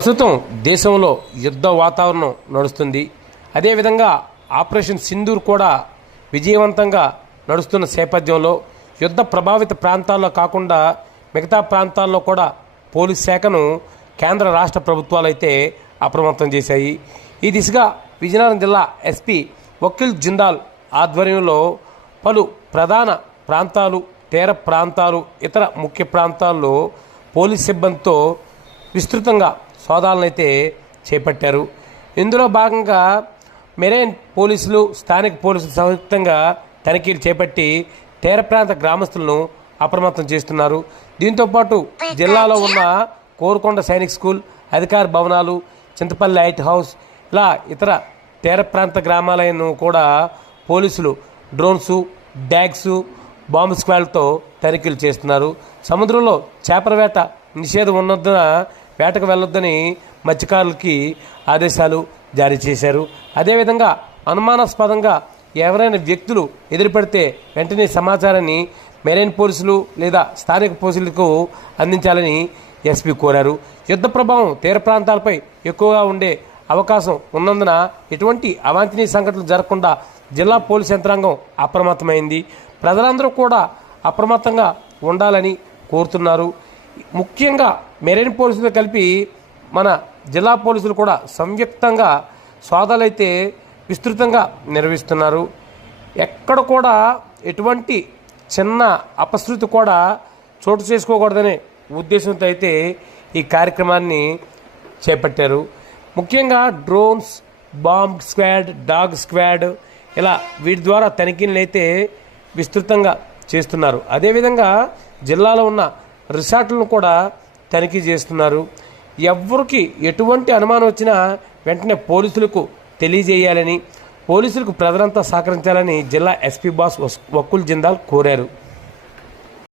ప్రస్తుతం దేశంలో యుద్ధ వాతావరణం నడుస్తుంది. అదేవిధంగా ఆపరేషన్ సింధూర్ కూడా విజయవంతంగా నడుస్తున్న నేపథ్యంలో యుద్ధ ప్రభావిత ప్రాంతాల్లో కాకుండా మిగతా ప్రాంతాల్లో కూడా పోలీస్ శాఖను కేంద్ర రాష్ట్ర ప్రభుత్వాలు అయితే అప్రమత్తం చేశాయి. ఈ దిశగా విజయనగరం జిల్లా ఎస్పీ వకీల్ జిందాల్ ఆధ్వర్యంలో పలు ప్రధాన ప్రాంతాలు తీర ప్రాంతాలు ఇతర ముఖ్య ప్రాంతాల్లో పోలీస్ సిబ్బందితో విస్తృతంగా సోదాలను అయితే చేపట్టారు. ఇందులో భాగంగా మెరైన్ పోలీసులు స్థానిక పోలీసులు సంయుక్తంగా తనిఖీలు చేపట్టి తీర ప్రాంత గ్రామస్తులను అప్రమత్తం చేస్తున్నారు. దీంతోపాటు జిల్లాలో ఉన్న కోరుకొండ సైనిక్ స్కూల్ అధికార భవనాలు చింతపల్లి లైట్ హౌస్ ఇలా ఇతర తీర ప్రాంత గ్రామాలను కూడా పోలీసులు డ్రోన్స్ డ్యాగ్స్ బాంబు స్క్వాడ్తో తనిఖీలు చేస్తున్నారు. సముద్రంలో చేపల వేట నిషేధం ఉన్నందున వేటకు వెళ్ళొద్దని మత్స్యకారులకి ఆదేశాలు జారీ చేశారు. అదేవిధంగా అనుమానాస్పదంగా ఎవరైనా వ్యక్తులు ఎదురుపడితే వెంటనే సమాచారాన్ని మెరైన్ పోలీసులు లేదా స్థానిక పోలీసులకు అందించాలని ఎస్పీ కోరారు. యుద్ధ ప్రభావం తీర ప్రాంతాలపై ఎక్కువగా ఉండే అవకాశం ఉన్నందున ఎటువంటి అవాంఛనీయ సంఘటనలు జరగకుండా జిల్లా పోలీస్ యంత్రాంగం అప్రమత్తమైంది. ప్రజలందరూ కూడా అప్రమత్తంగా ఉండాలని కోరుతున్నారు. ముఖ్యంగా మెరైన్ పోలీసులు కలిపి మన జిల్లా పోలీసులు కూడా సంయుక్తంగా సోదాలైతే విస్తృతంగా నిర్వహిస్తున్నారు. ఎక్కడ కూడా ఎటువంటి చిన్న అపశృతి కూడా చోటు చేసుకోకూడదనే ఉద్దేశంతో అయితే ఈ కార్యక్రమాన్ని చేపట్టారు. ముఖ్యంగా drones bomb squad dog squad ఇలా వీటి ద్వారా తనిఖీలను అయితే విస్తృతంగా చేస్తున్నారు. అదేవిధంగా జిల్లాలో ఉన్న రిసార్ట్లను కూడా తనిఖీ చేస్తున్నారు. ఎవరికి ఎటువంటి అనుమానం వచ్చినా వెంటనే పోలీసులకు తెలియజేయాలని పోలీసులకు ప్రజలంతా సహకరించాలని జిల్లా ఎస్పీ బాస్ వస్- జిందాల్ కోరారు.